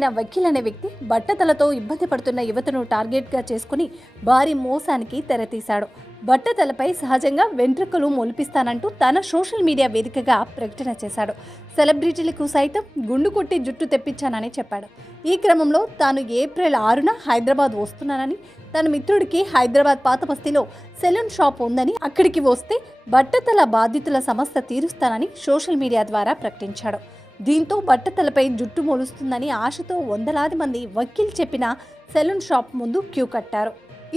చెందిన వకీల్ అనే వ్యక్తి బట్టతలతో ఇబ్బంది పడుతున్న యువతను టార్గెట్గా చేసుకుని భారీ మోసానికి తెరతీశాడు. బట్టతలపై సహజంగా వెంట్రుకలు మొలిపిస్తానంటూ తన సోషల్ మీడియా వేదికగా ప్రకటన చేశాడు. సెలబ్రిటీలకు సైతం గుండు కొట్టి జుట్టు తెప్పించానని చెప్పాడు. ఈ క్రమంలో తాను ఏప్రిల్ 6న హైదరాబాద్ వస్తున్నానని, తన మిత్రుడికి హైదరాబాద్ పాత బస్తీలో సెలూన్ షాప్ ఉందని, అక్కడికి వస్తే బట్టతల బాధితుల సమస్య తీరుస్తానని సోషల్ మీడియా ద్వారా ప్రకటించాడు. దీంతో బట్టతలపై జుట్టు మొలుస్తుందని ఆశతో వందలాది మంది వకీల్ చెప్పిన సెలూన్ షాప్ ముందు క్యూ కట్టారు.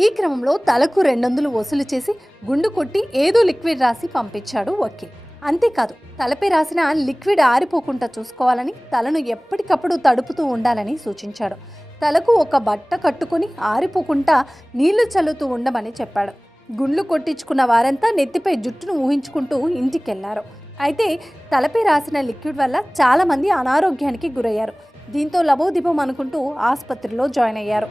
ఈ క్రమంలో తలకు 200 వసూలు చేసి గుండు కొట్టి ఏదో లిక్విడ్ రాసి పంపించాడు వకీల్. అంతేకాదు, తలపై రాసిన లిక్విడ్ ఆరిపోకుండా చూసుకోవాలని, తలను ఎప్పటికప్పుడు తడుపుతూ ఉండాలని సూచించాడు. తలకు ఒక బట్ట కట్టుకొని ఆరిపోకుండా నీళ్లు చల్లుతూ ఉండమని చెప్పాడు. గుండ్లు కొట్టించుకున్న వారంతా నెత్తిపై జుట్టును ఊహించుకుంటూ ఇంటికెళ్లారు. అయితే తలపై రాసిన లిక్విడ్ వల్ల చాలామంది అనారోగ్యానికి గురయ్యారు. దీంతో లబోదిబం అనుకుంటూ ఆసుపత్రిలో జాయిన్ అయ్యారు.